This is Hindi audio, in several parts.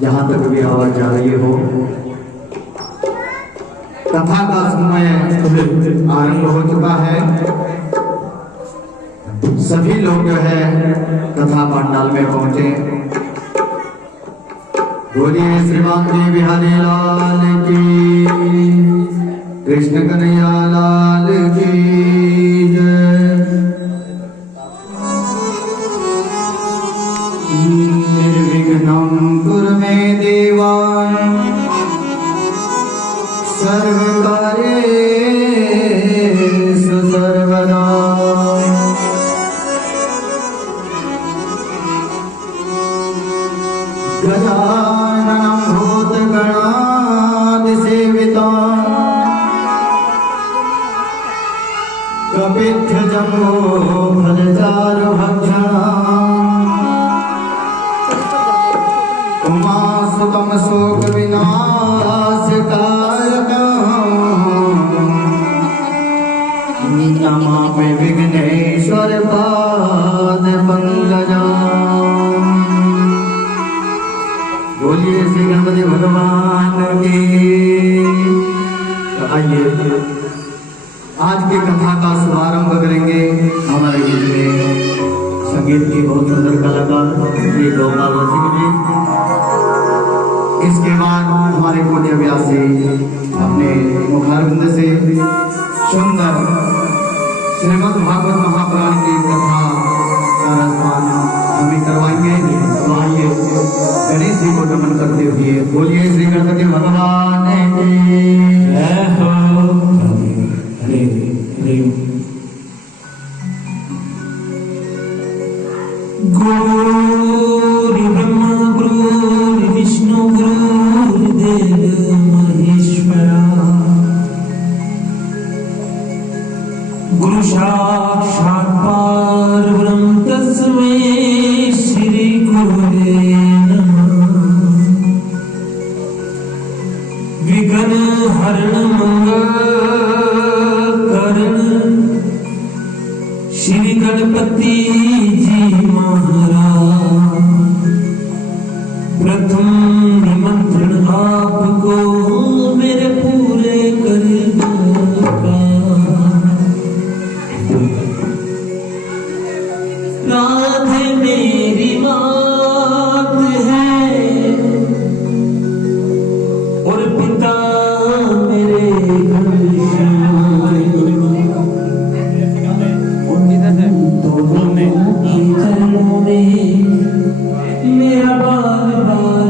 जहां तक भी आवाज जा रही हो, कथा का समय आरंभ हो चुका है। सभी लोग जो है कथा पंडाल में पहुंचे। बोलिए श्रीमान जी बिहारी लाल की, कृष्ण कन्हैया लाल की जय। निर्विघ्नं कुरु मे देवा सर्वकार्येषु सर्वदा। गजाननं भूतगणादिसेवितं कपित्थजम्बो फलचारुभक्षणम् उमासुतं शोकविनाशकारकम् नमामि विघ्नेश्वर पादपङ्कजम्। बोलिए श्री गणपति भगवान की। आइए आज की कथा का शुभारंभ करेंगे हमारे बीच में संगीत की बहुत सुंदर कलाकार श्री गोपाल सिंह जी। इसके बाद हमारे पूज्य व्यासी अपने मुखारविंद से सुंदर श्रीमद् भागवत महापुराण की कथा का रसपान हमें करवाएंगे। तो आइए गणेश जी को नमन करते हुए बोलिए श्री गणपति भगवान की जय हो। हरे हरे। गुरु ब्रह्मा गुरु विष्णु गुरु देव महेश्वरा, गुरु साक्षात् परब्रह्म तस्मै श्री गुरुवे नमः। विघ्न हरण मंगल करण श्री गणपति जी महाराज। प्रथम निमंत्रण आपको मेरे पूरे करने का। राधे मेरी मात है और पिता मेरे घनश्याम। दोनों के चरणों में मेरा बार बार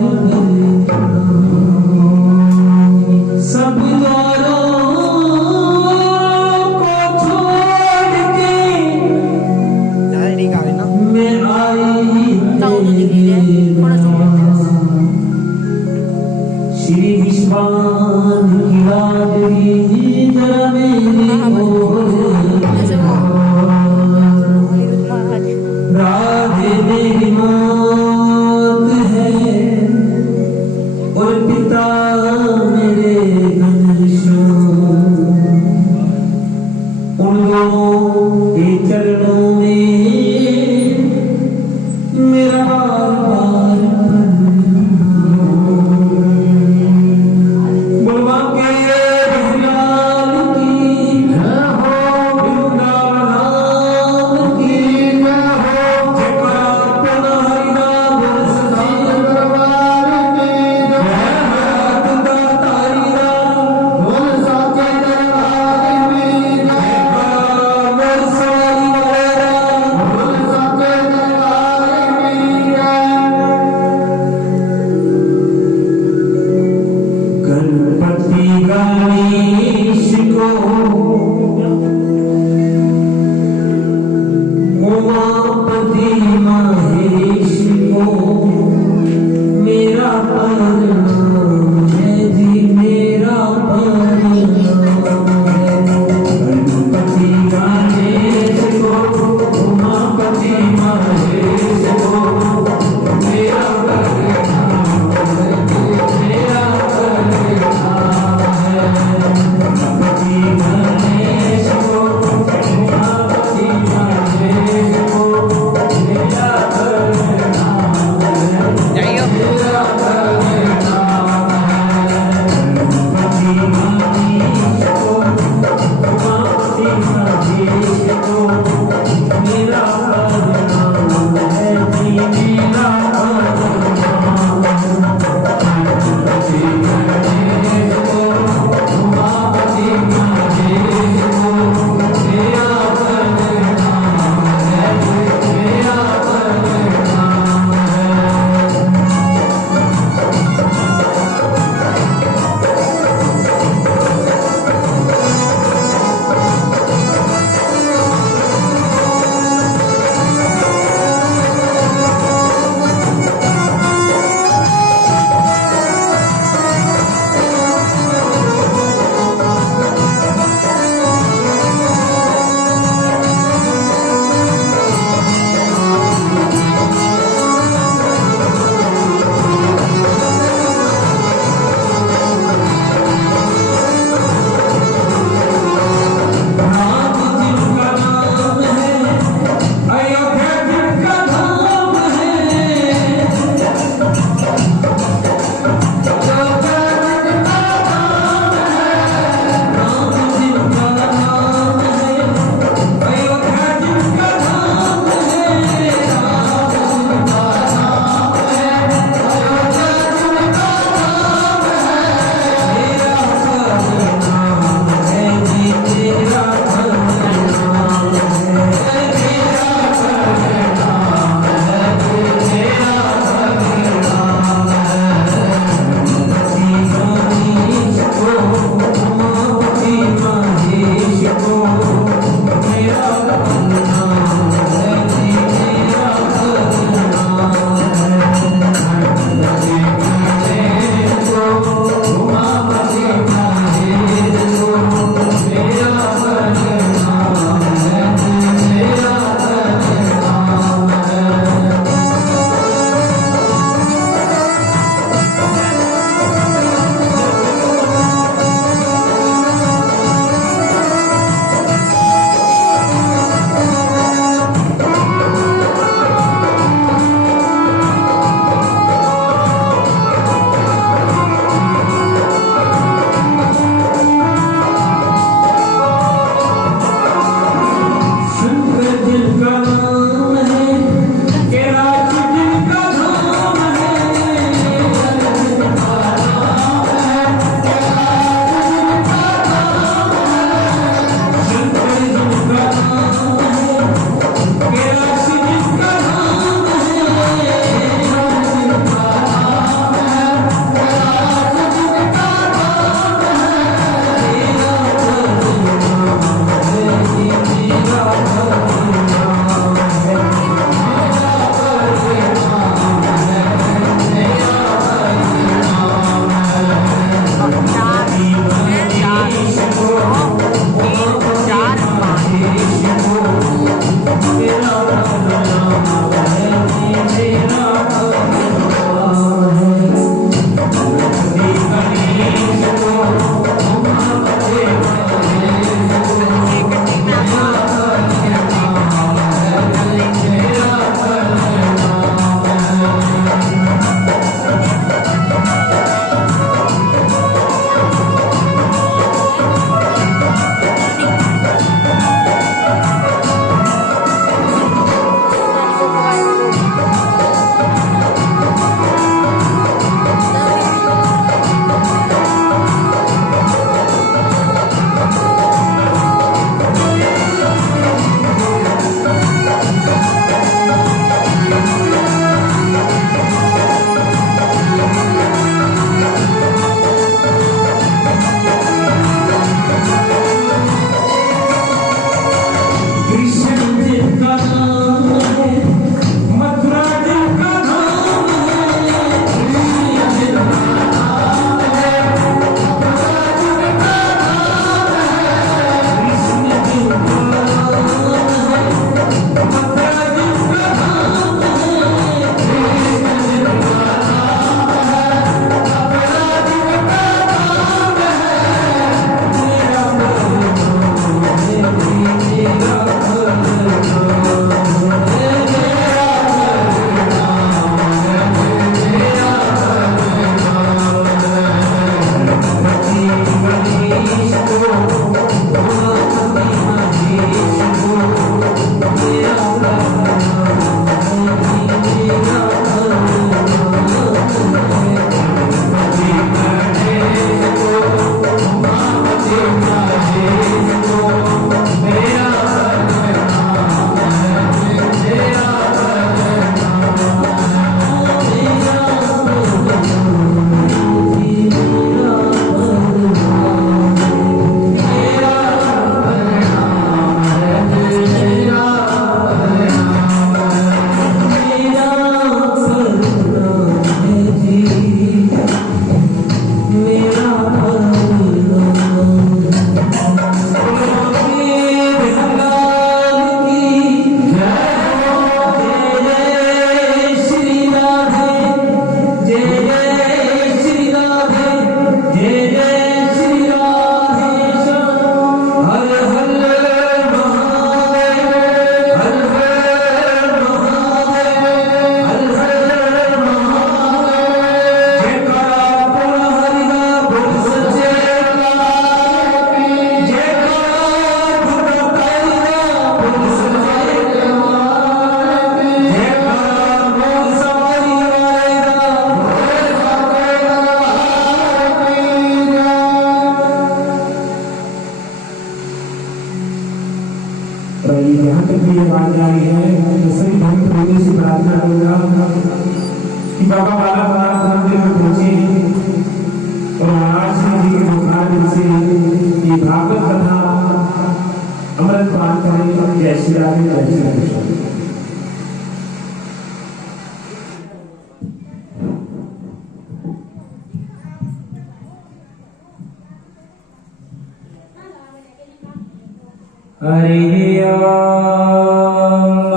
हरि ओम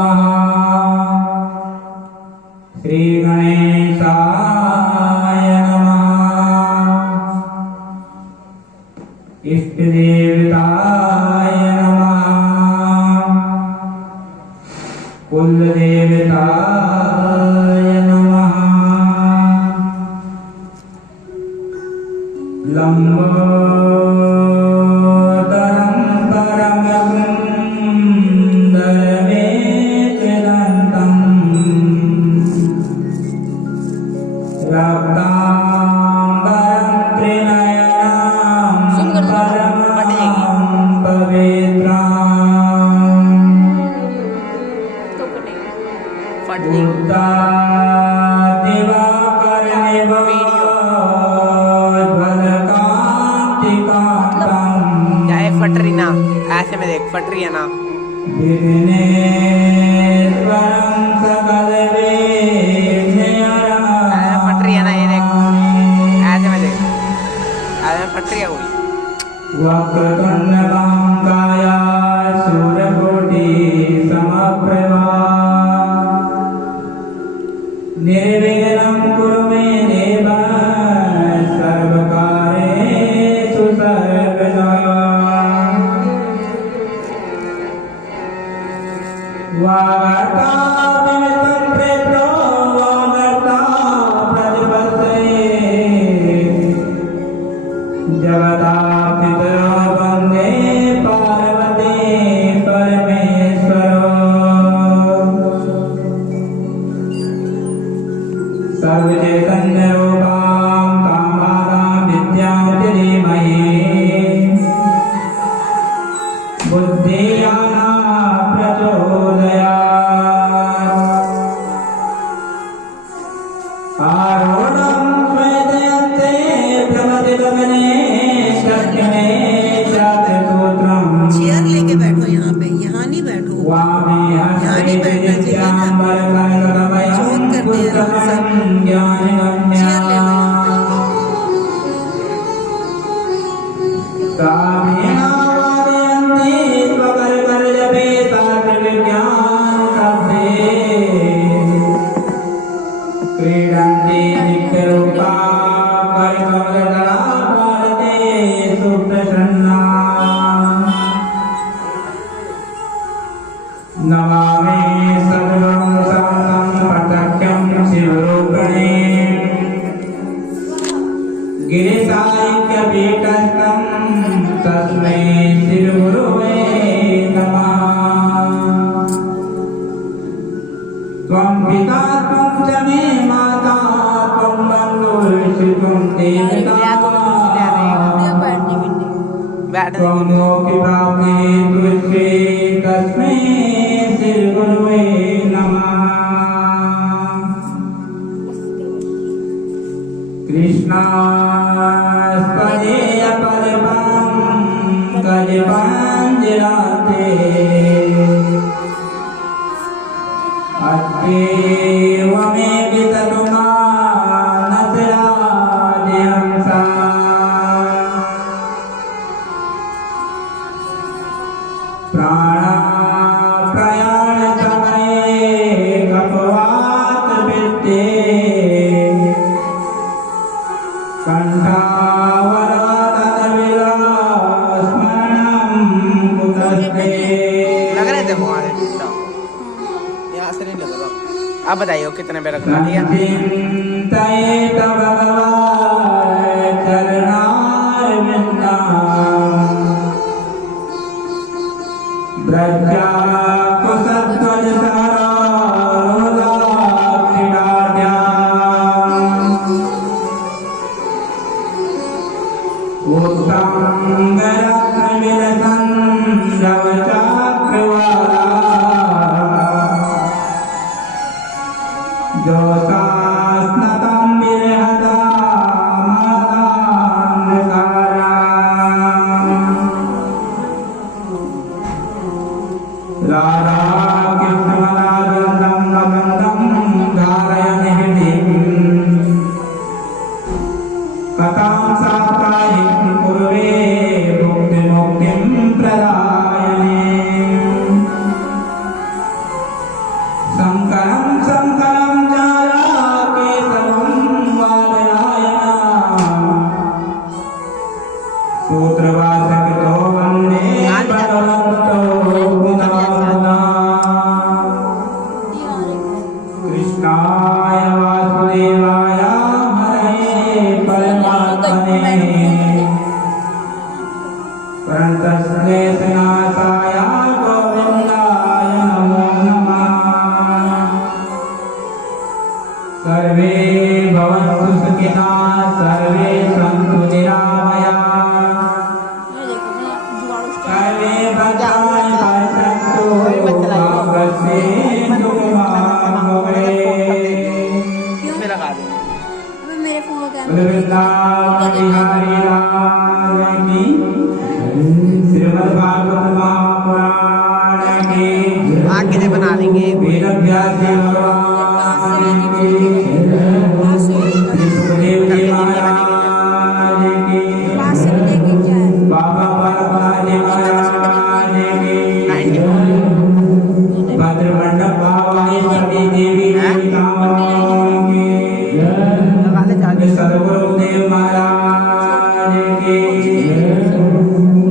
श्री गणेशाय नमः। इष्ट देवताय नमः। कुल देवताय नमः। लंबोदरं परमसुंदरमेकदन्तं रक्तांबरं त्रिनयनं परमं पवित्रं दिवाकरमिव क्या है फटरी ना, ऐसे में देख फटरी है ना। फटरी है ना, ये देख ऐसे में देख, ऐसे में फटरी है कोई। वक्रतुंड महाकाय सूर्यकोटि समप्रभा निर्विघ्नं कुरु मे देव सर्वकार्येषु सर्वदा। वागर्ताविमितप्रेतो वागर्ता प्रतिपत्तये जगदापितरो वन्दे पार्वती परमेश्वरो। सर्वचैतन्यरूपां कामादां विद्यां धीमहि बुद्धियाना प्रचोदयात्। आरूढं श्वेतयन्ते प्रमथिगगने शक्यमे चात्रसूत्रम्। चेयर लेके बैठो यहाँ पे, यहाँ नहीं बैठो। वामे हस्ते दिव्याम्बरकनककमलं पुस्तकं ज्ञानगम्यम्। कामेनावादयन्ति स्वकरकरजपे शास्त्रविज्ञानशब्दे क्रीडन्ति नित्यरूपा करकमलदला भारते सुप्रसन्ना। नमामि सर्वं सहसं पतक्यं शिवरूपिणे गिरिसाहित्यपीठस्थं तस्मै श्रीगुरुवे नमः। त्वं पिता त्वं च मे माता त्वं बन्धुर्षि त्वं देवता त्वं मोक्षि प्राप्ते तुष्ये तस्मै श्रीगुरुवे नमः। कृष्णास्पदेय पदपङ्कजपञ्जराते अद्येव मे विततु मानसराजहंसा। प्राणाप्रयाणसमये कपवातपित्ते कंठावरोधविलास्मरणं कुतस्ते। लग रहे थे हमारे यहाँ से नहीं लगा। आप बताइए कितने पे रखना है? चिंतयेत भगवान् चरणारविन्दाम् व्रजाकुसध्वजसारोदाक्षिणाढ्याम् उत्तङ्गरत्नविलसन्दवचाक्रवाला जोषास्नतं विरहता मातान्धकारा। राधाकृष्णमलादन्दं मकन्दं धारयन् हृदिम् कथां साप्ताहिकीं कुर्वे भुक्ति सुखिनः सर्वे सन्तु निरामयाः सर्वे भद्राणि पश्यन्तु मा कश्चित् दुःखभाग् भवेत्। इसमें लगा दो। अबे मेरे फोन का बोले वृंदावन बिहारी लाल की, श्रीमद् भागवत महापुराण की, आगे से बना लेंगे। वेद व्यास भगवान की, श्री सुखदेव जी महाराज की, पास से लेके क्या है बाबा परमानंद जी महाराज की, भद्र मंडप भवानी सती देवी देवताओं की, लगा ले चालू। सदगुरुदेव महाराज की,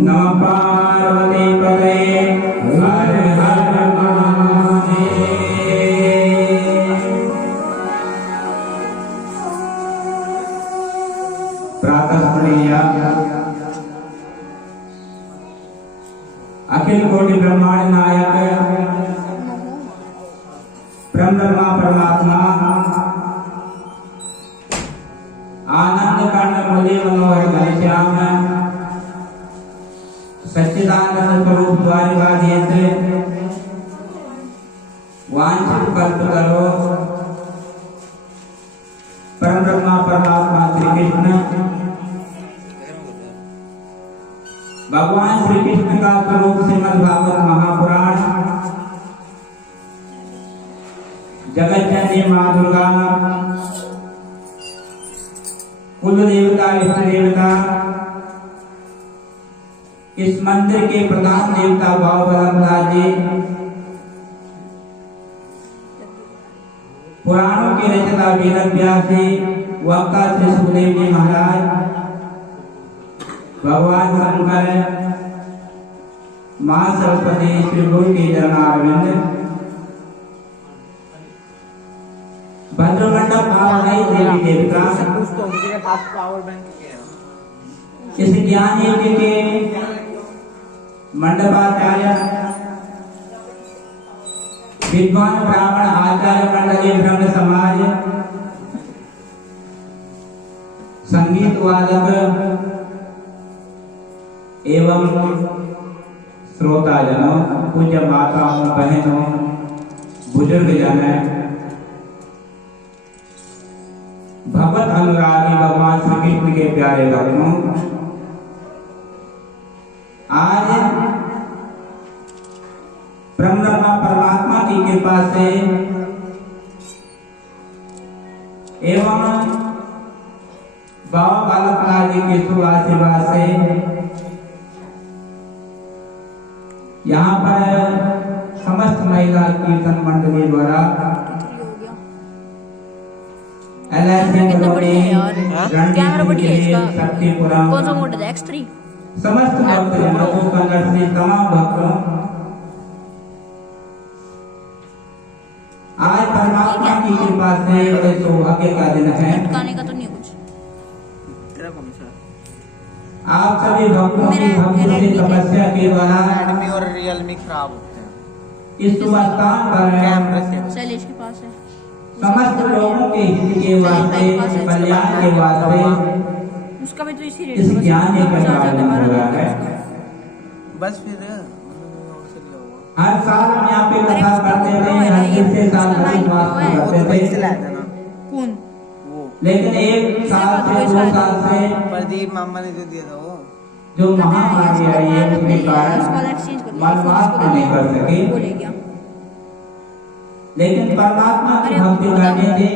नमः पार्वती पते हर हर महादेव। प्रातः स्मरणीय अखिल कोटि ब्रह्मांड नायक ब्रह्मा परमात्मा आनंद कर्ण मुरली मनोहर घनश्याम सच्चिदानंद स्वरूप द्वारिकाधीश वांछित कल्पतरो परम ब्रह्मा परमात्मा श्री कृष्ण भगवान श्री कृष्ण का स्वरूप श्रीमद् भागवत महापुराण जगत जननी माँ दुर्गा कुल देवता इष्ट देवता इस मंदिर के प्रधान देवता बाबा बलरामदास जी, पुराणों के रचयिता वेद व्यास जी, वक्ता श्री सुखदेव जी महाराज, भगवान शंकर, माँ सरस्वती, श्री गुरु के चरणारविंद, भद्र मंडप भवानी देवी देवता, कुछ तो मेरे पास पावर बैंक है। इस ज्ञान यज्ञ के मंडपाचार्य विद्वान ब्राह्मण आचार्य मंडली ब्रह्म समाज, संगीत वादक एवं श्रोताजनों, पूज्य माताओं, बहनों, बुजुर्ग जन, भगवत अनुरागी भगवान श्री कृष्ण के प्यारे भक्तों, आज ब्रह्मा परमात्मा की कृपा से एवं बाबा बालकनाथ जी के शुभ आशीर्वाद से यहाँ पर समस्त महिला कीर्तन मंडली द्वारा कैमरा बढ़िया है इसका। शक्तिपुरम कौन सा मॉडल है X3? समस्त भक्तजनों को कन्नड़ से तमाम भक्तों, आज परमात्मा की कृपा से बड़े सौभाग्य का दिन है। गाने का तो नहीं कुछ। तेरा कौन सा? आप सभी भक्तों की भक्ति से तपस्या के द्वारा रेडमी और रियलमी खराब होते हैं। इस शुभ स्थान पर कैमरे से शैलेश के पास है। समस्त लोगों के हित के वास्ते, कल्याण के वास्ते उसका भी तो इसी रेट इस ज्ञान यज्ञ का आयोजन हो रहा है। बस फिर हर साल हम यहाँ पे कथा करते थे, हर तीसरे साल हरित मास को वो तो करते पैसे थे, लाया था ना कौन? वो लेकिन एक साल से 2 साल से प्रदीप मामा ने जो दिया था वो जो महामारी आई है उसके कारण मालूमात को नहीं कर सके। बोले क्या? लेकिन परमात्मा की भक्ति करने से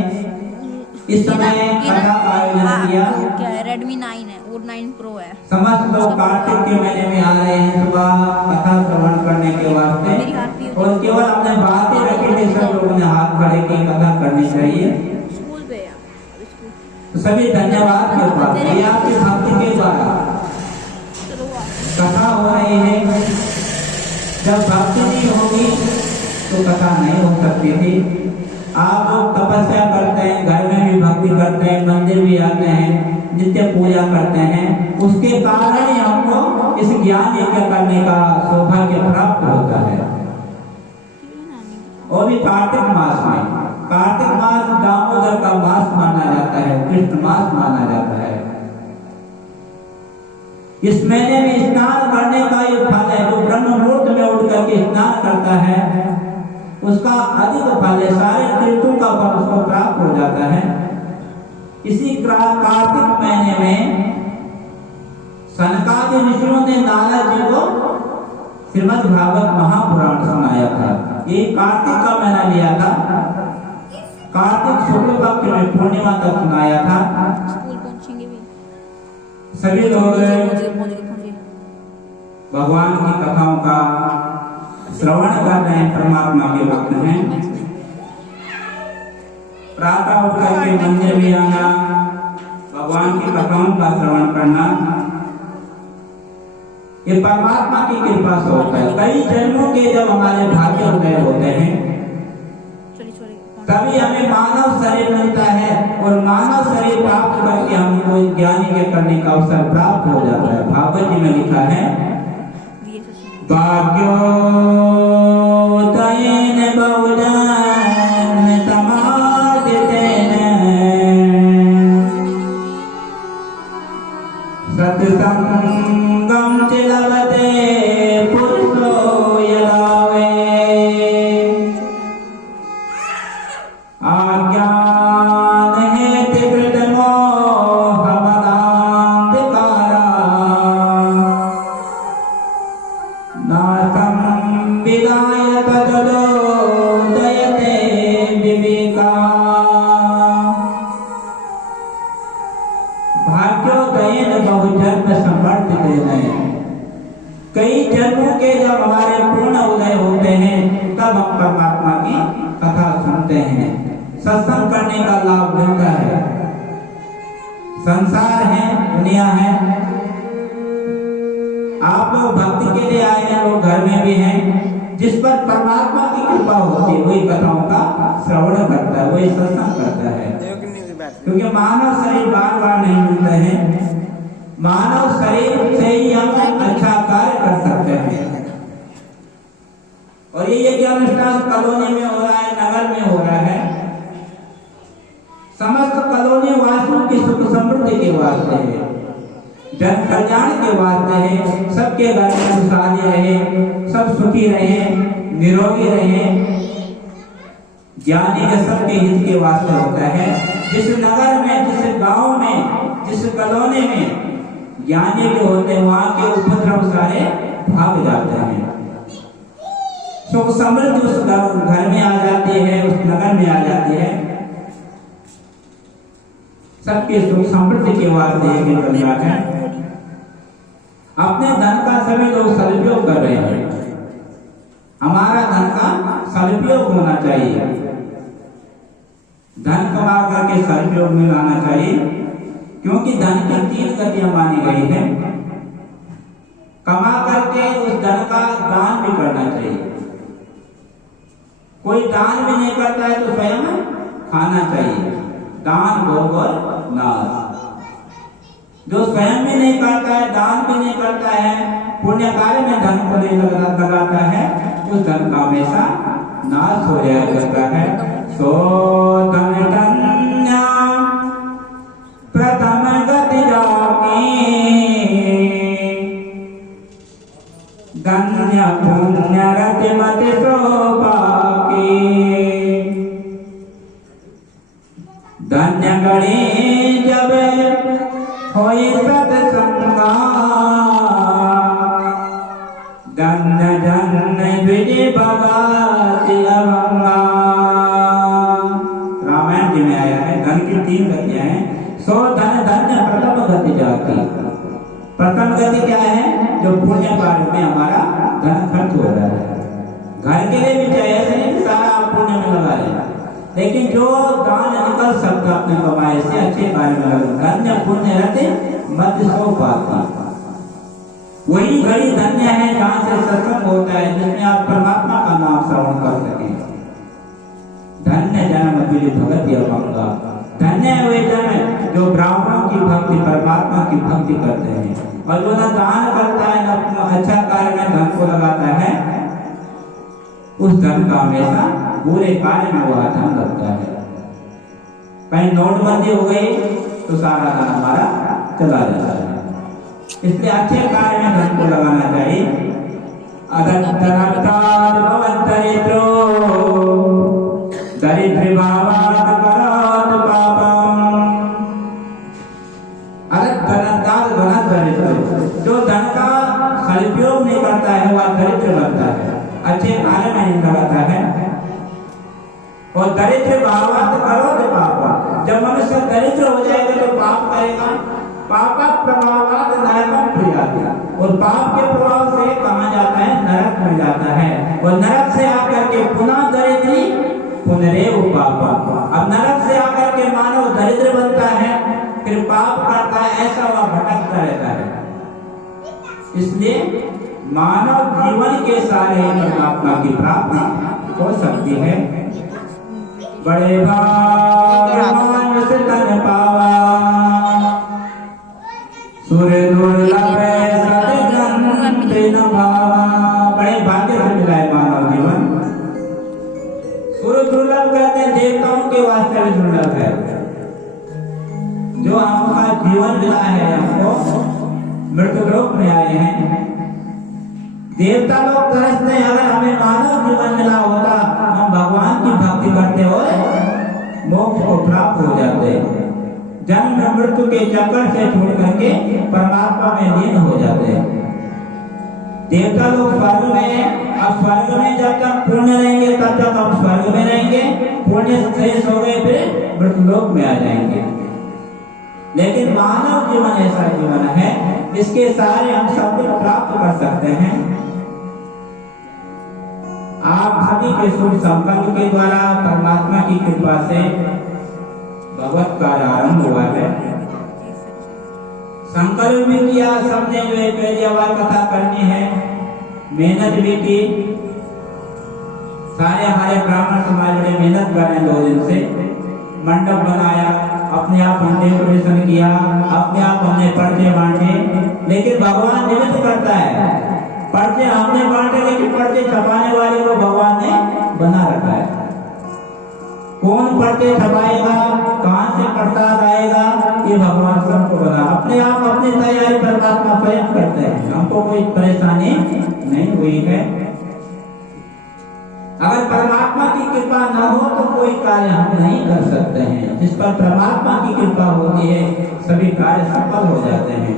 इस समय कथा का आयोजन किया। क्या है? Redmi 9 है और 9 Pro है। समस्त लोग कार्तिक के महीने में आ रहे हैं सुबह कथा श्रवण करने के वास्ते, और केवल अपने बातें रखे थे, सब लोगों ने हाथ खड़े की कथा करनी चाहिए। स्कूल पे है अभी स्कूल। तो सभी धन्यवाद के पास ये आपकी भक्ति के द्वारा कथा हो रही है। जब भक्ति नहीं होगी तो कथा नहीं हो सकती थी। आप लोग तपस्या करते हैं, घर में भी भक्ति करते हैं, मंदिर भी आते हैं, नित्य पूजा करते हैं, उसके कारण ही हमको इस ज्ञान यज्ञ करने का सौभाग्य प्राप्त होता है, और भी कार्तिक मास में। कार्तिक मास दामोदर का मास माना जाता है, कृष्ण मास माना जाता है। इस महीने में स्नान करने का ये फल है। जो ब्रह्म मुहूर्त में उठ करके स्नान करता है उसका अधिक फल है, सारे तीर्थों का फल उसको प्राप्त हो जाता है। इसी कार्तिक महीने में सनकादि ऋषियों ने नारद जी को श्रीमद् भागवत महापुराण सुनाया था। ये कार्तिक का महीना लिया था, कार्तिक शुक्ल पक्ष में पूर्णिमा तक सुनाया था। स्कूल पहुंचेंगे भी। सभी लोग पहुंच गए। भगवान की कथाओं का श्रवण कर रहे हैं, परमात्मा के भक्त हैं। प्रातः उठ करके मंदिर में आना, भगवान की कथाओं का श्रवण करना, ये परमात्मा की कृपा से होता है। कई जन्मों के जब हमारे भाग्य उदय होते हैं तभी हमें मानव शरीर मिलता है, और मानव शरीर प्राप्त करके हमको ज्ञानी के करने का अवसर प्राप्त हो जाता है। भागवत जी में लिखा है, भाग्योदयेन बहुजन समादितेन सत्संगम च लभते पुरुषो यदावे आज्ञान हेतु कृतमो हमनान्धकारा नाथं विदाय तदोदयते विवेका। भाग्योदयेन बहुजन्म समर्थितेन, कई जन्मों के जब हमारे पूर्ण उदय होते हैं तब हम परमात्मा की कथा सुनते हैं, सत्संग करने का लाभ मिलता है। संसार है, दुनिया है, आप लोग भक्ति के लिए आए हैं, लोग घर में भी हैं। जिस पर परमात्मा की कृपा होती है वही कथाओं का श्रवण करता है, वही सत्संग करता है। क्योंकि मानव शरीर बार बार नहीं मिलते हैं, मानव शरीर से ही हम अच्छा कार्य कर सकते हैं। और ये यज्ञ अनुष्ठान कॉलोनी में हो रहा है, नगर में हो रहा है, समस्त कॉलोनी वासियों की सुख समृद्धि के वास्ते है, जन कल्याण के वास्ते है। सबके घर में खुशहाली रहे, सब सुखी रहे, निरोगी रहे, ज्ञानी के सबके हित के वास्ते होता है। जिस नगर में, जिस गांव में, जिस कॉलोनी में ज्ञानी के होते हैं वहां के उपद्रव सारे भाग जाते हैं, सुख समृद्धि उस घर में आ जाती है, उस नगर में आ जाती है। सबके सुख समृद्धि के वास्ते निकल जाते हैं। अपने धन का सभी लोग सदुपयोग कर रहे हैं, हमारा धन का सदुपयोग होना चाहिए। धन कमा करके सदुपयोग में लाना चाहिए, क्योंकि धन की 3 गतियां मानी गई है। कमा करके उस धन का दान भी करना चाहिए। कोई दान भी नहीं करता है तो स्वयं खाना चाहिए, दान भोग और नाश। जो स्वयं भी नहीं करता है, दान भी नहीं करता है, पुण्य कार्य में धन को नहीं लगाता है, उस धन का हमेशा नाश हो जाया करता है। सो धन धन्य प्रथम गति जाकी, धन्य पुण्य रति मति सौभागी, धन्य गणी जब होई सत्संगा, धन्य धन्य विजय भगति अभंगा। रामायण जी में आया है, धन की 3 गतियां हैं। सो धन धन्य प्रथम गति जाती। प्रथम गति क्या है? जो पुण्य कार्य में हमारा धन खर्च हो रहा है। घर के लिए भी चाहिए, ऐसे नहीं सारा पुण्य में लगा लेना, लेकिन जो दान निकल सकता अपने कमाए से अच्छे कार्य में लगा। धन्य पुण्य रहते मध्य सौभाग्य, वही घड़ी धन्य है जहाँ से सत्संग होता है, जिसमें आप परमात्मा का नाम श्रवण कर सके। धन्य जन्म तुझे भगति अभंगा, धन्य है वे जन जो ब्राह्मणों की भक्ति, परमात्मा की भक्ति करते हैं। और जो न दान करता है, न अच्छा कार्य में धन को लगाता है, उस धन का हमेशा बुरे कार्य में वह धन लगता है। कहीं नोटबंदी हो गई तो सारा धन हमारा चला जाता है। इसलिए अच्छे कार्य में धन को लगाना चाहिए। दरिद्रो दरिद्र भावात करात पापम। जो धन का सदुपयोग नहीं करता है वह दरिद्र बनता है, अच्छे कार्य में नहीं लगाता है। और दरिद्र भावात करोत पापम। जब मनुष्य दरिद्र हो जाएगा तो पाप करेगा। पाप प्रभावात नरकम प्रियाति। और पाप के प्रभाव से कहाँ जाता है? नरक में जाता है। और नरक से आकर के पुनः दरिद्री पुनरेव पापा। अब नरक से आकर के मानव दरिद्र बनता है, फिर पाप करता है, ऐसा वह भटकता रहता है। इसलिए मानव जीवन के सारे परमात्मा की प्राप्ति हो सकती है। बड़े भाग्यवान से तन पावा सूर्य दुर्लभ सदगंते न भावा। बड़े भाग्य से मिला है मानव जीवन। सूर्य दुर्लभ कहते हैं देवताओं के वास्ते भी दुर्लभ है। जो हमारा जीवन मिला है, हमको मृत्यु लोक में आए हैं, देवता लोग तरसते हैं। अगर हमें मानव जीवन मिला होता, हम भगवान की भक्ति करते हुए मोक्ष को प्राप्त हो जाते। जन्म मृत्यु के चक्कर से छोड़ करके परमात्मा में लीन हो जाते। देवता लोग स्वर्ग में, अब स्वर्ग में जब तक पुण्य रहेंगे तब तक हम स्वर्ग में रहेंगे। पुण्य शेष हो गए फिर मृत्यु लोक में आ जाएंगे। लेकिन मानव जीवन ऐसा जीवन है, इसके सारे हम सब कुछ प्राप्त कर सकते हैं। आप सभी के शुभ संकल्प के द्वारा परमात्मा की कृपा से भगवत कार्य आरंभ हुआ है। संकल्प भी किया सबने, जो पहली बार कथा करनी है, मेहनत भी की। सारे हमारे ब्राह्मण समाज बड़े मेहनत कर रहे हैं 2 दिन से। मंडप बनाया, अपने आप हमने डेकोरेशन किया, अपने आप हमने पर्चे बांटे। लेकिन भगवान निमित्त करता है। पर्चे हमने बांटे, लेकिन पर्चे छपाने वाले को भगवान ने बना रखा है। कौन पर्चे छपाएगा, कहाँ से प्रसाद आएगा, ये भगवान सबको बना। अपने आप अपनी तैयारी परमात्मा स्वयं करते हैं। हमको कोई परेशानी नहीं हुई है। अगर परमात्मा की कृपा न हो तो कोई कार्य हम नहीं कर सकते हैं। जिस पर परमात्मा की कृपा होती है सभी कार्य सफल हो जाते हैं।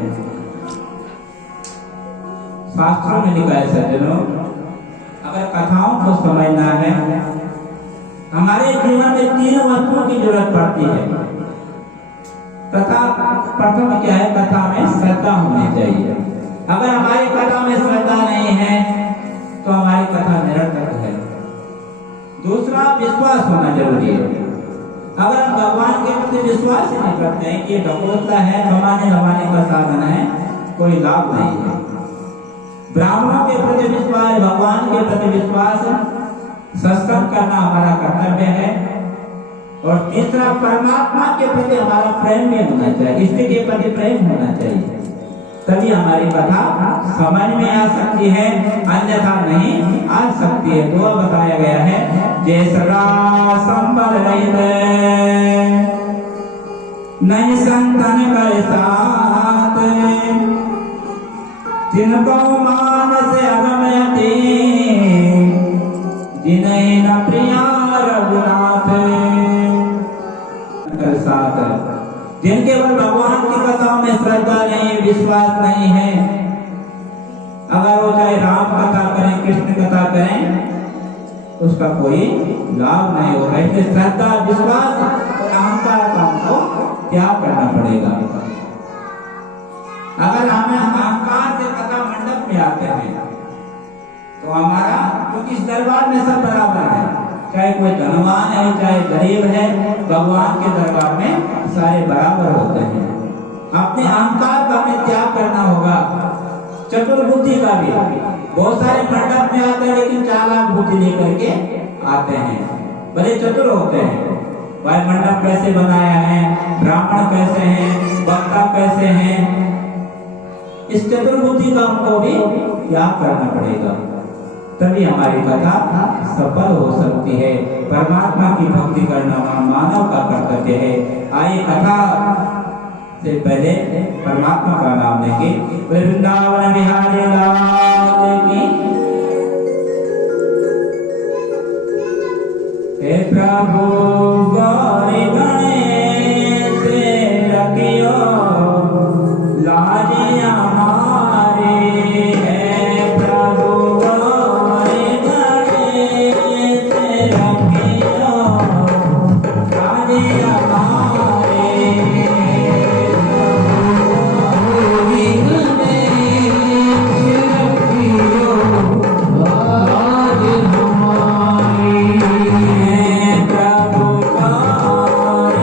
शास्त्रों में लिखा है सज्जनों, अगर कथाओं को समझना है, हमारे जीवन में 3 वस्तुओं की जरूरत पड़ती है। कथा प्रथम क्या है? कथा में श्रद्धा होनी चाहिए। अगर हमारी कथा में श्रद्धा नहीं है तो हमारी कथा निरर्थक है। दूसरा, विश्वास होना जरूरी है। अगर हम भगवान के प्रति विश्वास ही नहीं करते हैं कि ढकोसला है, कमाने का साधन है, कोई लाभ नहीं है। ब्राह्मणों के प्रति विश्वास, भगवान के प्रति विश्वास, सत्संग करना हमारा कर्तव्य है। और तीसरा, परमात्मा के प्रति हमारा प्रेम भी होना चाहिए, इष्ट के प्रति प्रेम होना चाहिए, तभी हमारी कथा समझ में आ सकती है, अन्यथा नहीं आ सकती है। तो बताया गया है, जय सदा संबल नहीं संतन कर साथ, जिनको मान से अगमयते, जिन्हें न प्रिया रघुनाथ कर साथ। जिनके पर भगवान की कथाओं में श्रद्धा नहीं, विश्वास नहीं है, अगर वो चाहे राम कथा करें, कृष्ण कथा करें, उसका कोई लाभ नहीं होगा। इसलिए श्रद्धा, विश्वास और अहंकार का हमको त्याग करना पड़ेगा। अगर हमें अहंकार से कथा मंडप में आते हैं तो हमारा, क्योंकि इस दरबार में सब बराबर है, चाहे कोई धनवान है चाहे गरीब है, भगवान के दरबार में सारे बराबर होते हैं। अपने अहंकार का हमें त्याग करना होगा। चतुर्बुद्धि का भी, बहुत सारे मंडप में आते हैं लेकिन चालाक बुद्धि लेकर के आते हैं, बड़े चतुर होते हैं। भाई मंडप कैसे बनाया है, ब्राह्मण कैसे हैं, वक्ता कैसे हैं, इस चतुर्बुद्धि का हमको भी त्याग करना पड़ेगा, तभी हमारी कथा सफल हो सकती है। परमात्मा की भक्ति करना मानव का कर्तव्य है। आइए कथा से पहले परमात्मा का नाम लेंगे। वृंदावन बिहारी लाल की। हे प्रभु गौरी गणेश रखियो लाज हमारे। हे प्रभु गौरी गणेश रखियो लाज हमारे। गौरी गणेश रखियो लाज हमारी। प्रभु गौरी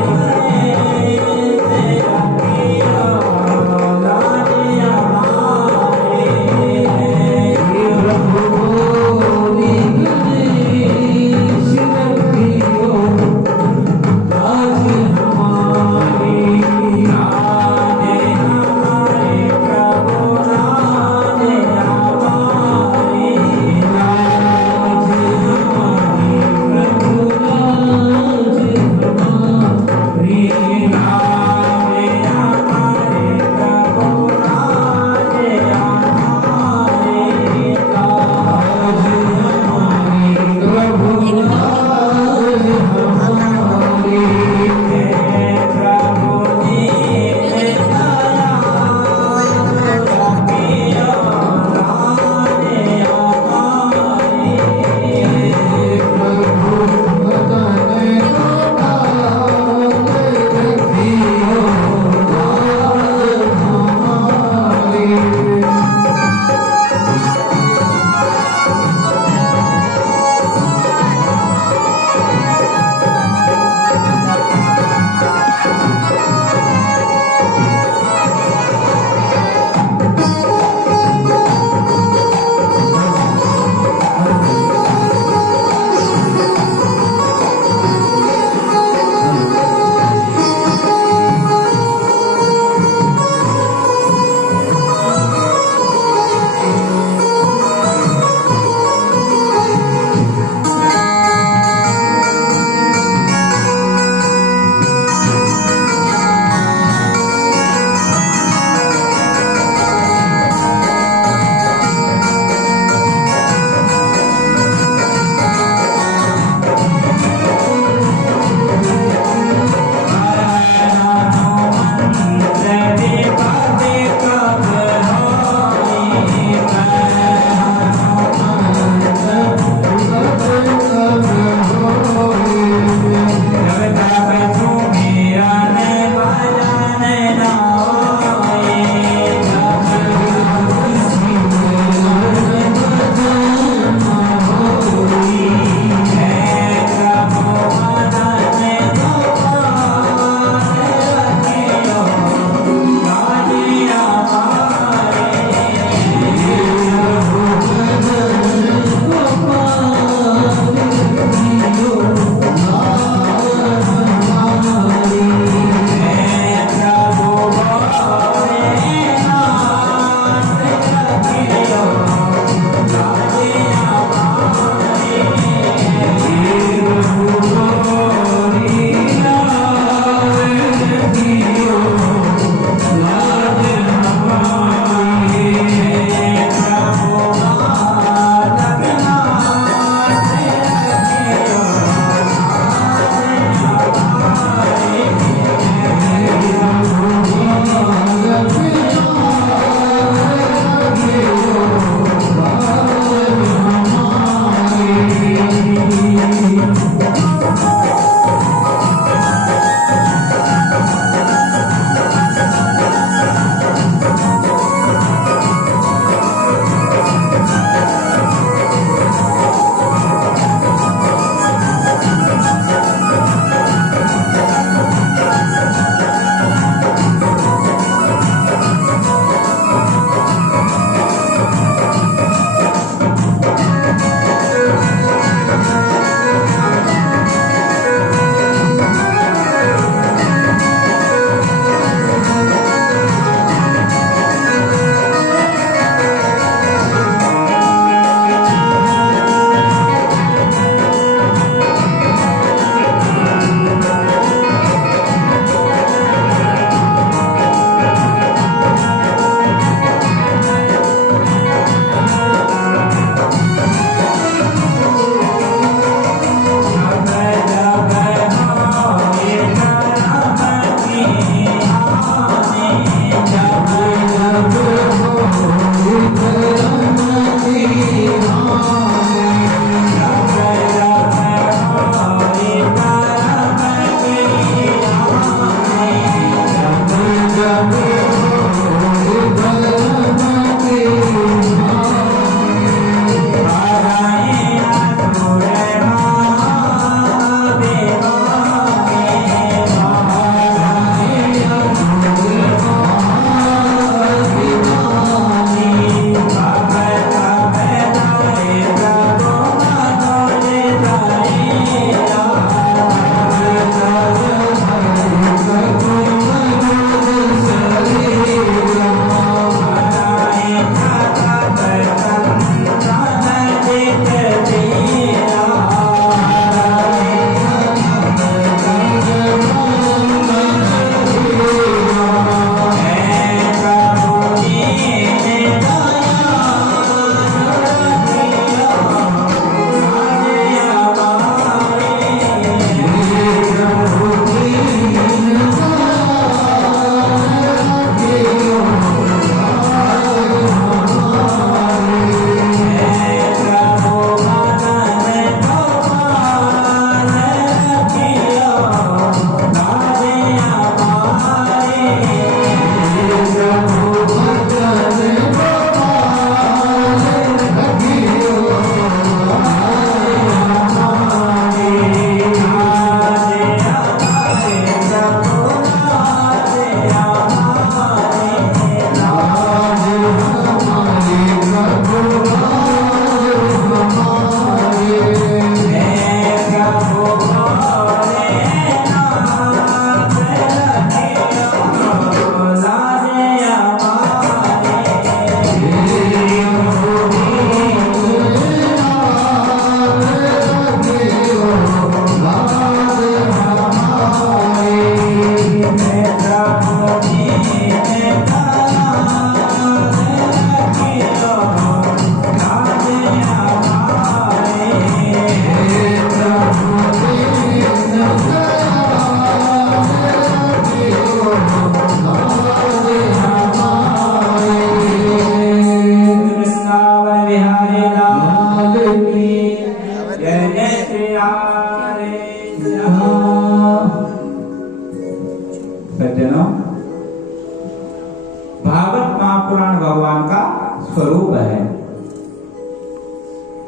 स्वरूप है,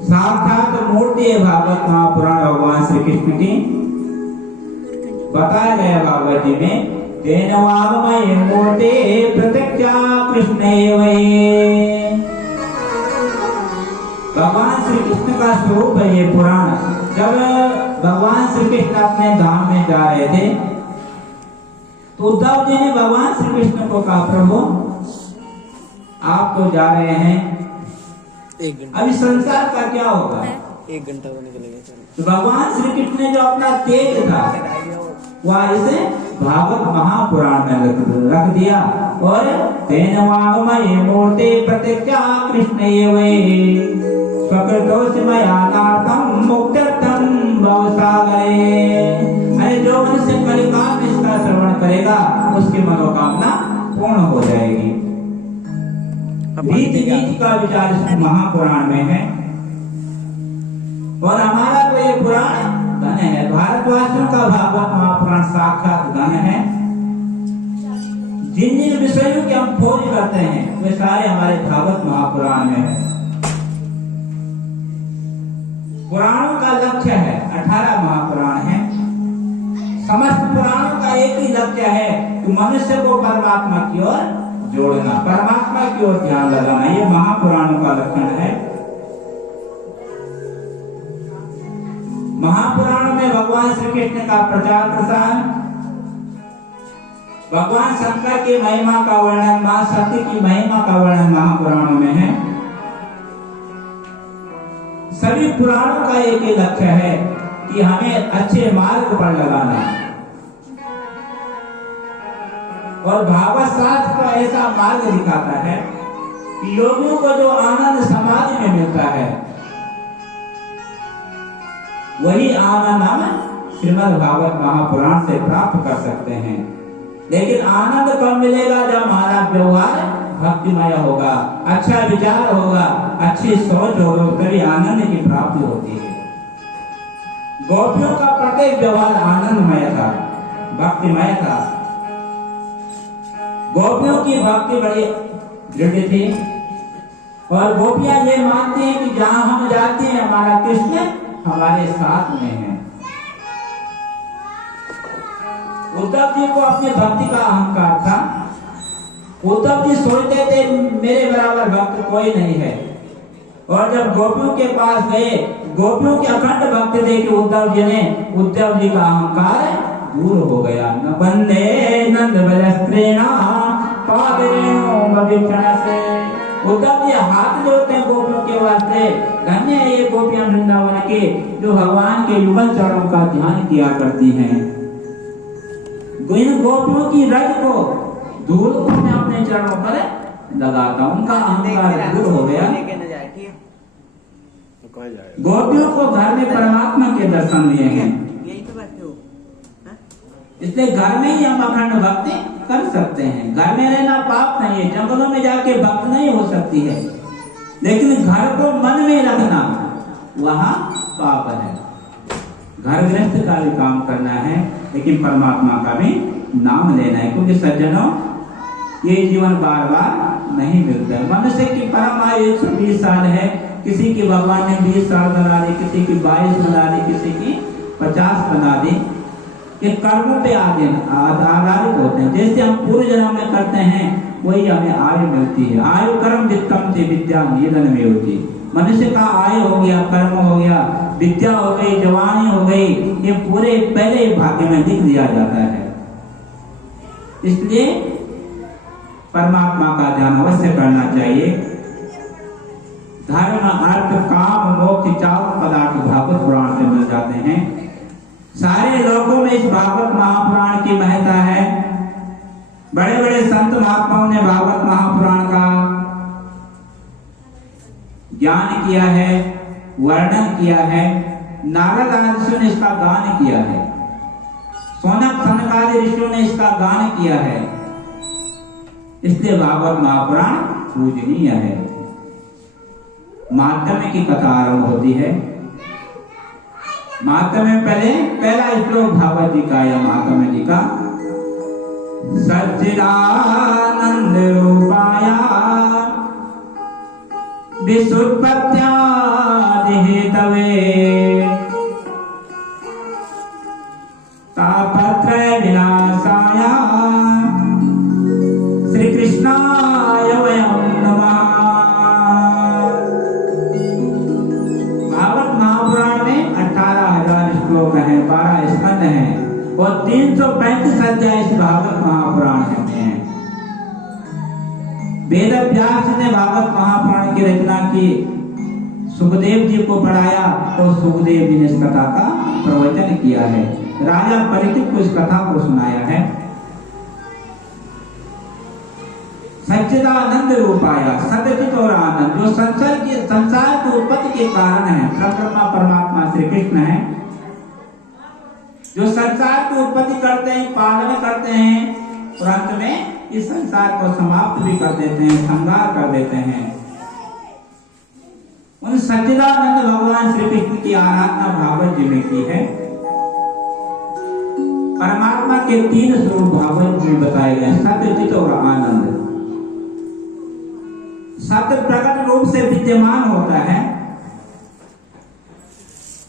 साक्षात मूर्ति है भागवत महापुराण भगवान श्री कृष्ण की। बताया गया भागवत जी में, तेन वाममय मूर्ते प्रत्यक्षा कृष्ण वै। भगवान श्री कृष्ण का स्वरूप है ये पुराण। जब भगवान श्री कृष्ण अपने धाम में जा रहे थे तो उद्धव जी ने भगवान श्री कृष्ण को कहा, प्रभु आप तो जा रहे हैं, 1 घंटा, अभी संसार का क्या होगा? 1 घंटा होने के लिए तो भगवान श्री कृष्ण ने जो अपना तेज था वह इसे भागवत महापुराण में रख दिया। और तेन वाममय मूर्ते प्रत्यक्षा कृष्ण स्वकृतोऽस्मयानार्थं मुक्त्यर्थं भवसागरे। अरे जो मनुष्य कलिकाल में इसका श्रवण करेगा उसकी मनोकामना पूर्ण हो जाएगी। रीति नीति का विचार इस महापुराण में है। और हमारा तो ये पुराण धन है, भारतवासियों का भागवत महापुराण साक्षात धन है। जिन जिन विषयों की हम खोज करते हैं वे सारे हमारे भागवत महापुराण में है। पुराणों का लक्ष्य है 18 महापुराण है। समस्त पुराणों का एक ही लक्ष्य है कि मनुष्य को परमात्मा की ओर जोड़ना, परमात्मा की ओर ध्यान लगाना। ये महापुराणों का लक्षण है। महापुराणों में भगवान श्री कृष्ण का प्रचार प्रसार, भगवान शंकर की महिमा का वर्णन, मां सती की महिमा का वर्णन महापुराणों में है। सभी पुराणों का एक ही लक्ष्य है कि हमें अच्छे मार्ग पर लगाना। और भागवत शास्त्र ऐसा मार्ग दिखाता है कि योगियों को जो आनंद समाधि में मिलता है वही आनंद हम श्रीमद् भागवत महापुराण से प्राप्त कर सकते हैं। लेकिन आनंद कब मिलेगा? जब हमारा व्यवहार भक्तिमय होगा, अच्छा विचार होगा, अच्छी सोच होगी, तभी आनंद की प्राप्ति होती है। गोपियों का प्रत्येक व्यवहार आनंदमय था, भक्तिमय था। गोपियों की भक्ति बड़ी दृढ़ थी और गोपियां ये मानती हैं कि जहां हम जाते हैं हमारा कृष्ण हमारे साथ में है। उद्धव जी को अपनी भक्ति का अहंकार था। उद्धव जी सोचते थे मेरे बराबर भक्त कोई नहीं है। और जब गोपियों के पास गए, गोपियों की अखंड भक्ति देखी उद्धव जी ने, उद्धव जी का अहंकार दूर हो गया। न बंदे नंद बलस्त्रेणा पावेणो बविक्षण से। उद्धव जी हाथ जोड़ते हैं गोपियों के वास्ते। धन्य है ये गोपियां वृंदावन के जो भगवान के युगल चरणों का ध्यान किया करती हैं। इन गोपियों की रज को धूल को मैं अपने चरणों पर लगाता हूं। उनका अहंकार दूर हो गया। गोपियों को घर में परमात्मा के दर्शन दिए हैं, इसलिए घर में ही हम अखंड भक्ति कर सकते हैं। घर में रहना पाप नहीं है, जंगलों में जाके भक्त नहीं हो सकती है, लेकिन घर को मन में रखना वहां पाप है। घर गृहस्थ का भी काम करना है, लेकिन परमात्मा का भी नाम लेना है, क्योंकि सज्जनों ये जीवन बार बार नहीं मिलता है। मनुष्य की परम आयु 120 साल है। किसी की भगवान ने 20 साल बना दी, किसी की 22 बना दी, किसी की 50 बना दी। ये कर्मों पे आधारित होते हैं। जैसे हम पूर्व जन्म में करते हैं वही हमें आयु मिलती है। आयु कर्म वित्तम से विद्या निधन में होती। मनुष्य का आयु हो गया, कर्म हो गया, विद्या हो गई, जवानी हो गई, ये पूरे पहले भाग्य में लिख दिया जाता है। इसलिए परमात्मा का ध्यान अवश्य करना चाहिए। धर्म अर्थ काम मोक्ष चार पदार्थ भागवत पुराण से मिल जाते हैं। सारे लोगों में इस भागवत महापुराण की महत्ता है। बड़े बड़े संत महात्माओं ने भागवत महापुराण का ज्ञान किया है, वर्णन किया है। नारद आदि ऋषियों ने इसका गान किया है। सौनक सनक आदि ऋषियों ने इसका गान किया है। इसलिए भागवत महापुराण पूजनीय है। माध्यम की कथा आरंभ होती है। माध्यम में पहला श्लोक भागवत जी का या महात्मा जी का, सच्चिदानंद रूपाया विशुद्धत्यादिहेतवे तापत्रय विनाशाय श्री कृष्णाय वयं नमः। भागवत महापुराण में 18,000 श्लोक हैं, 12 स्कंद हैं और 335 अध्याय इस भागवत महापुराण में हैं। वेद व्यास ने भागवत महापुराण की रचना की, सुखदेव जी को पढ़ाया तो सुखदेव जी ने इस कथा का प्रवचन किया है। राजा परीक्षित को इस कथा को सुनाया है। सच्चिदानंद रूपाया सतचित और आनंद, जो संसार की उत्पत्ति के कारण है, परमात्मा श्री कृष्ण है, जो संसार की उत्पत्ति करते हैं, पालन करते हैं और अंत में इस संसार को समाप्त भी कर देते हैं, संहार कर देते हैं। उन सच्चिदानंद भगवान श्री कृष्ण की आराधना भागवत जी में की है। परमात्मा के 3 स्वरूप भागवत में बताए गए, सत्य, चित और आनंद। सत्य प्रकट रूप से विद्यमान होता है,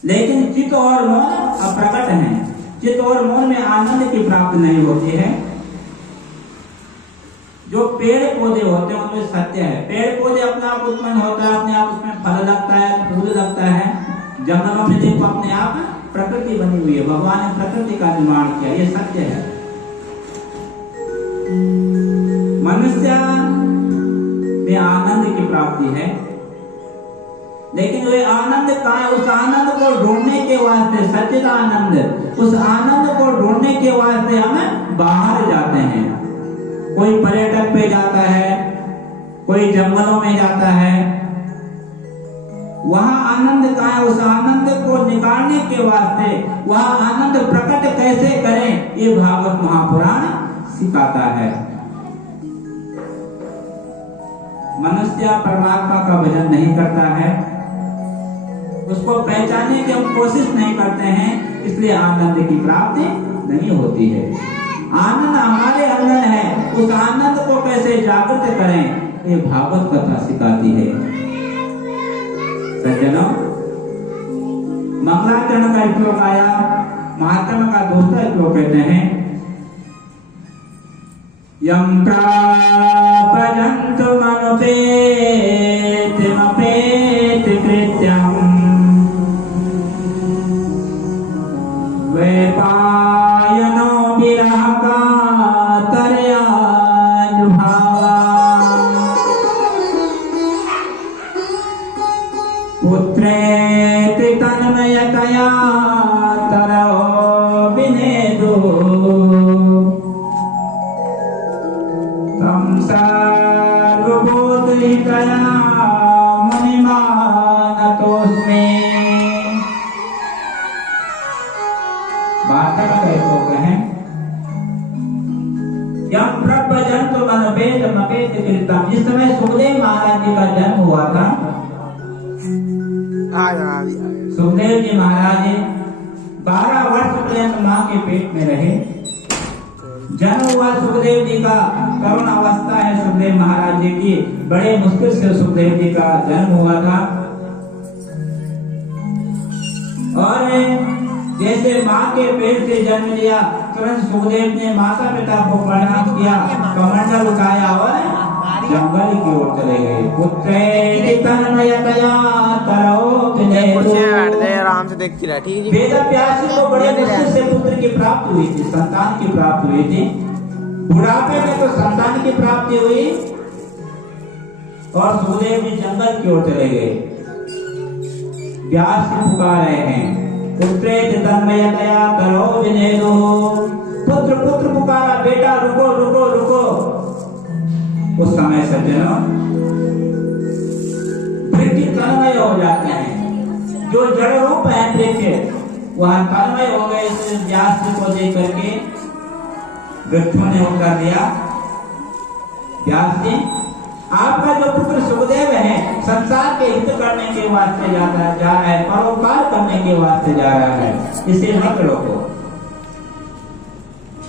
लेकिन चित और मौन अप्रकट है। चित और मौन में आनंद की प्राप्ति नहीं होती है। जो पेड़ पौधे होते हैं उनमें सत्य है। पेड़ पौधे अपने आप उत्पन्न होता है, अपने आप उसमें फल लगता है, फूल लगता है। जंगलों में देखो अपने आप प्रकृति बनी हुई है, भगवान ने प्रकृति का निर्माण किया, ये सत्य है। मनुष्य में आनंद की प्राप्ति है, लेकिन वे आनंद कहाँ है? उस आनंद को ढूंढने के वास्ते, सच्चिद आनंद, उस आनंद को ढूंढने के वास्ते हम बाहर जाते हैं। कोई पर्यटन पे जाता है, कोई जंगलों में जाता है, वहां आनंद कहाँ है? उस आनंद को निकालने के वास्ते, वहां आनंद प्रकट कैसे करें, ये भागवत महापुराण सिखाता है। मनुष्य परमात्मा का भजन नहीं करता है, उसको पहचानने की हम कोशिश नहीं करते हैं, इसलिए आनंद की प्राप्ति नहीं होती है। आनंद हमारे अंदर है, उस आनंद को कैसे जागृत करें, ये भागवत कथा सिखाती है। सज्जनों, मंगलाचरण का श्लोक आया, महात्मा का दूसरा श्लोक कहते हैं, यम प्रापयन्तु मनुपेतिमपेति कृत्यम् वैपायनो विरह कातर्यानुभावा पुत्रेति तन्मयतया तरो विनेदु तम सर्वभूतहितया मुनिमानतोऽस्मि। वार्ता का श्लोक है, यम प्रभजन्तु मनोपेतमपेति कृत्यम्। जिस समय सुखदेव महाराज जी का जन्म हुआ था, सुखदेव जी महाराज 12 वर्ष पर्यंत मां के पेट में रहे। जन्म हुआ सुखदेव जी का, करुण अवस्था है सुखदेव महाराज जी की, बड़े मुश्किल से सुखदेव जी का जन्म हुआ था। और जैसे माँ के पेट से जन्म लिया, तुरंत सुखदेव ने माता पिता को प्रणाम किया, कमंडल उठाया और जंगल की ओर चले गए। पुत्रेति तन्मयतया तरो विनेदु। आराम से देखती रह, ठीक है। वेद व्यास को बड़े मुश्किल से पुत्र की प्राप्ति हुई थी, संतान की प्राप्ति हुई थी। बुढ़ापे में तो संतान की प्राप्ति हुई और सुखदेव जी जंगल की ओर चले गए। व्यास जी पुकार रहे हैं, पुत्रेति तन्मयतया तरो विनेदु। पुत्र पुत्र पुकारा, बेटा रुको रुको रुको। उस समय सज्जनों वृक्ष तन्मय हो जाते हैं, जो जड़ रूप है वृक्ष वह तन्मय हो गए। व्यास जी को देख करके वृक्षों ने उत्तर दिया, व्यास जी आपका जो पुत्र सुखदेव है संसार के हित करने के वास्ते जा रहा है, परोपकार करने के वास्ते जा रहा है, इसे मत रोको,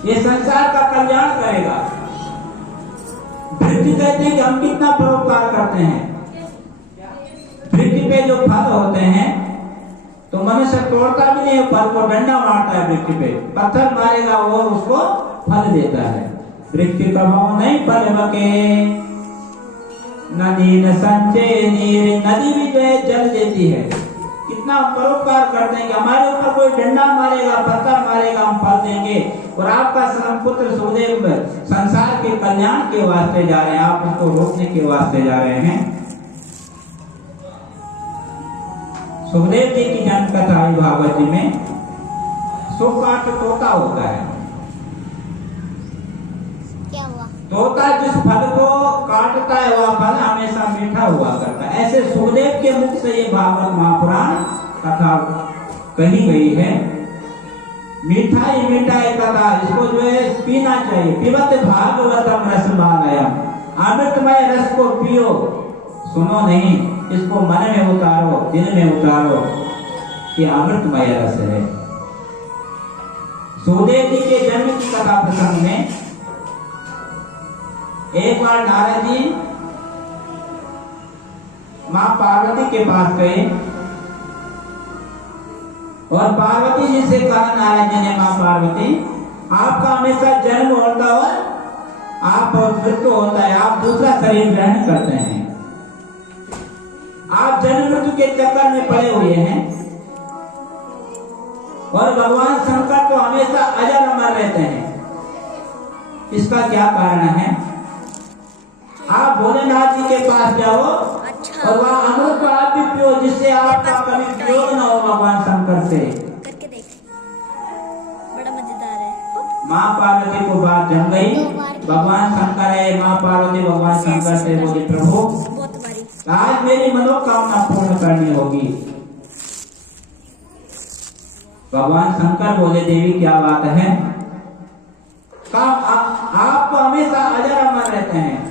ये संसार का कल्याण करेगा। वृक्ष कहते हैं कि हम कितना परोपकार करते हैं, पे जो फल होते हैं तो मनुष्य तोड़ता भी नहीं, फल को डंडा मारता है वृक्ष पे, पत्थर मारेगा वो उसको फल देता है। वृक्ष कमाओ नहीं फल बके, नदी न संचे नीर, नदी भी जो है जल देती है। कितना परोपकार करते हैं कि हमारे ऊपर कोई डंडा मारेगा, पत्थर मारेगा, हम फल देंगे। और आपका पुत्र सुखदेव संसार के कल्याण के वास्ते जा रहे हैं, आप उसको रोकने के वास्ते जा रहे हैं। सुखदेव जी की जन्म कथा है भागवत जी में। सुख का अर्थ तोता होता है। क्या हुआ? तोता जिस फल को काटता है वह फल हमेशा मीठा हुआ करता है। ऐसे सुखदेव के मुख से ये भागवत महापुराण कथा कही गई है। मीठा ही मीठा है कथा, इसको जो है पीना चाहिए। पिबत भागवतम रसमालयम, अमृतमय रस को पियो, सुनो नहीं, इसको मन में उतारो, दिल में उतारो कि अमृतमय रस है। सुखदेव जी के जन्म की कथा प्रसंग में एक बार नारद जी मां पार्वती के पास गए और पार्वती जी से कहा, नारद जी ने, मां पार्वती आपका हमेशा जन्म होता है और आप मृत्यु होता है, आप दूसरा शरीर ग्रहण करते हैं, आप जन्म मृत्यु के चक्कर में पड़े हुए हैं। और भगवान शंकर तो हमेशा अजर अमर रहते हैं, इसका क्या कारण है? आप भोलेनाथ जी के पास जाओ और वहाँ अमृत को आप भी पियो, जिससे आपका कभी वियोग न हो भगवान शंकर से। करके देख, बड़ा मजेदार है। माँ पार्वती को बात जम गई, भगवान शंकर है, माँ पार्वती भगवान शंकर से बोली, प्रभु बहुत बारी आज मेरी मनोकामना पूर्ण करनी होगी। भगवान शंकर बोले, देवी क्या बात है? आप तो हमेशा अजर अमर रहते हैं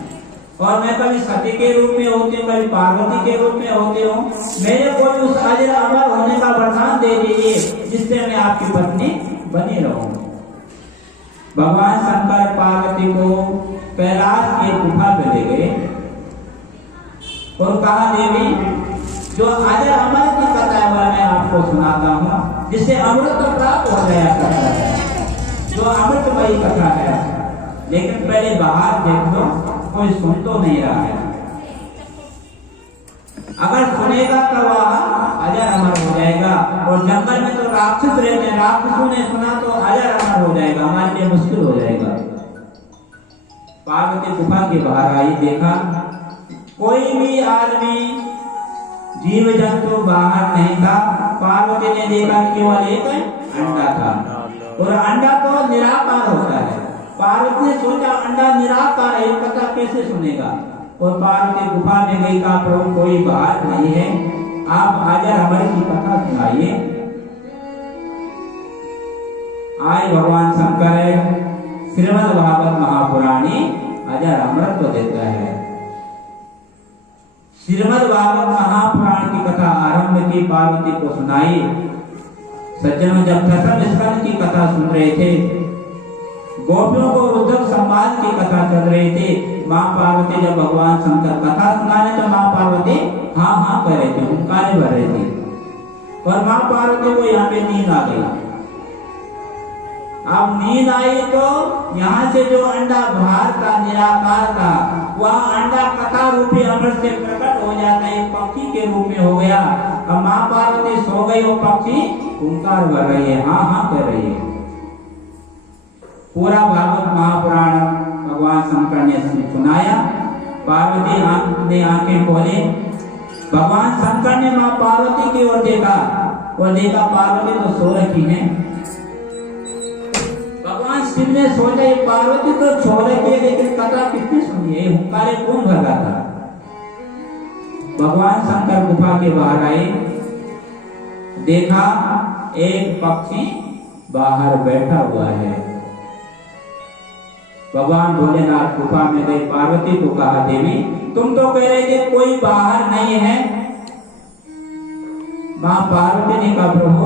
और मैं कभी सती के रूप में होती हूँ, कभी पार्वती के रूप में होती हूँ, मेरे को उस अजर अमर होने का वरदान दे दीजिए जिससे मैं आपकी पत्नी बनी रहूं। भगवान शंकर पार्वती को कैलाश की गुफा पे ले गए और कहा, देवी जो अजर अमर की कथा है वह मैं आपको सुनाता हूँ, जिससे अमृत प्राप्त हो जाया करता है, जो अमृतमयी कथा है। लेकिन पहले बाहर देख लो, कोई सुन तो नहीं रहा है। अगर सुनेगा तो वह अजर अमर हो जाएगा। और जंगल में तो राक्षस रहते हैं, राक्षसों ने सुना तो अजर अमर हो जाएगा, हमारे लिए मुश्किल हो जाएगा। पार्वती गुफा के बाहर आई, देखा कोई भी आदमी जीव जंतु बाहर नहीं था। पार्वती ने देखा केवल एक अंडा था और अंडा तो निराकार होता है। पार्वती ने सोचा अंडा निराकार है, कथा कैसे सुनेगा। और पार्वती गुफा में गई, कहा, प्रभु कोई बात नहीं है, आप अजर अमर की कथा सुनाइए। आए भगवान शंकर है, श्रीमद् भागवत महापुराणी अजर अमृत को देता है। श्रीमद् भागवत महापुराण की कथा आरंभ की, पार्वती को सुनाई। सज्जनों, जब दशम स्कंद की कथा सुन रहे थे, गोपियों को रुद्र संवाद की कथा चल रही थी, माँ पार्वती जब भगवान शंकर कथा सुना रहे तो माँ पार्वती हाँ हाँ कर रही थी, हुंकारे भर रही थी। और माँ पार्वती को यहाँ पे नींद आ गई। अब नींद आई तो यहाँ से जो अंडा बाहर था, निराकार था, वह अंडा कथा रूपी अमृत से प्रकट हो जाता है, पक्षी के रूप में हो गया। अब माँ पार्वती सो गई, वो पक्षी हुंकार भर रही है, हाँ हाँ कर रही है। पूरा भागवत महापुराण भगवान शंकर ने सुनाया। पार्वती ने आंखें खोली, भगवान शंकर ने माँ पार्वती की ओर देखा और देखा पार्वती तो सो रखी है। भगवान शिव ने सोचा ये पार्वती तो सो रखी है, लेकिन कथा किसने सुनी है, हुंकारे कौन भर रहा था। भगवान शंकर गुफा के बाहर आए, देखा एक पक्षी बाहर बैठा हुआ है। भगवान भोलेनाथ गुफा में गए, पार्वती को कहा, देवी तुम तो कह रहे थे कोई बाहर नहीं है। माँ पार्वती ने कहा, प्रभु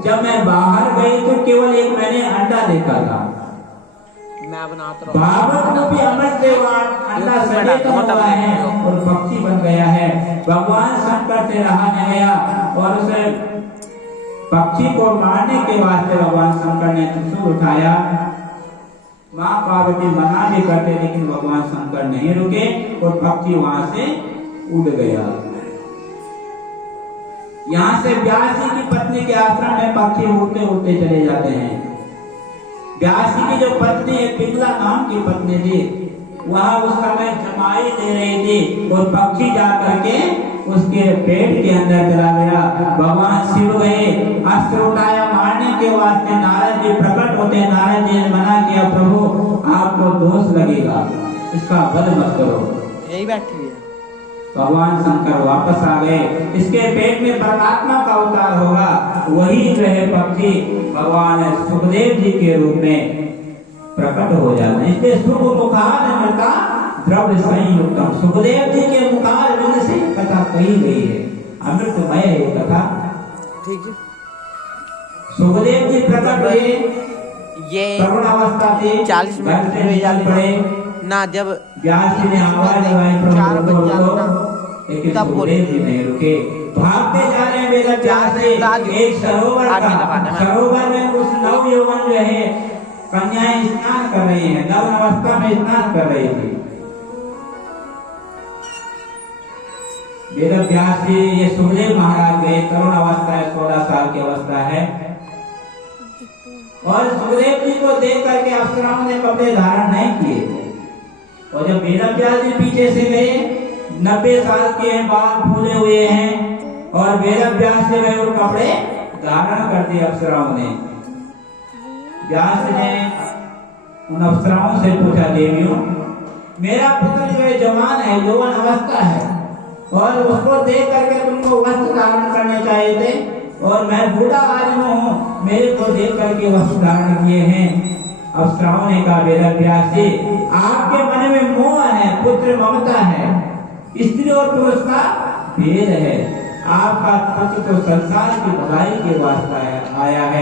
जब मैं बाहर गई तो केवल एक मैंने अंडा देखा था। भागवत को भी अमृत से अंडा सचेतन हुआ है और पक्षी बन गया। गया है। भगवान शंकर से रहा नहीं गया और उसे पक्षी को मारने के वास्ते भगवान शंकर ने त्रिशूल उठाया। मां पार्वती मना भी करते लेकिन भगवान शंकर नहीं रुके और पक्षी वहां से उड़ गया। यहाँ से व्यास जी की पत्नी के आश्रम में पक्षी उड़ते उड़ते चले जाते हैं। व्यास जी की जो पत्नी एक पिंगला नाम की पत्नी थी, वहां उस समय जमाई दे रही थी और पक्षी जा करके उसके पेट के अंदर चला गया। भगवान शिव गए, अस्त्र उठाया मारने के वास्ते। नारद जी प्रकट होते, नारद जी ने मना किया, प्रभु आपको दोष लगेगा, इसका वध मत करो। यही बैठी हुई है। भगवान शंकर वापस आ गए। इसके पेट में परमात्मा का अवतार होगा, वही जो है पक्षी भगवान सुखदेव जी के रूप में प्रकट हो जाते हैं। इसलिए सुख मुखार अमृता द्रव्य संयुक्तम, सुखदेव जी के मुखार अमृत से कथा कही गई है, अमृतमय है कथा। ठीक है। सुखदेव जी प्रकट हुए, ये तरुण अवस्था थी, 40 मिनट घर से निकल पड़े ना, जब व्यास जी ने आवाज लगाई, 4 बज प्रभु जाता ना, लेकिन तब बोले। सुखदेव जी नहीं रुके, भागते जा रहे हैं वेद व्यास से एक सरोवर का। सरोवर में कुछ नवयौवन जो है कन्याएं स्नान कर रही हैं, नव अवस्था में स्नान कर रही थी। वेद व्यास जी ये सुखदेव महाराज गए, तरुण अवस्था है, 16 साल की अवस्था है, और सुखदेव जी को देख करके अप्सराओं ने कपड़े धारण नहीं किए। और जब वेद व्यास जी पीछे से गए, 90 साल के हैं, बाल फूले हुए हैं, और वेद व्यास से गए और कपड़े धारण कर दिए अप्सराओं ने। व्यास ने उन अप्सराओं से पूछा, देवियों मेरा पुत्र जो है जवान है, यौवन अवस्था है, और उसको देख करके तुमको वस्त्र धारण करने चाहिए थे, और मैं बूढ़ा आदमी हूँ, मेरे को देख करके वस्त्र धारण किए हैं। अप्सराओं ने कहा, वेद व्यास जी आपके मन में मोह है, पुत्र ममता है, स्त्री और पुरुष का भेद है, आपका पुत्र तो संसार की भलाई के वास्ते आया है।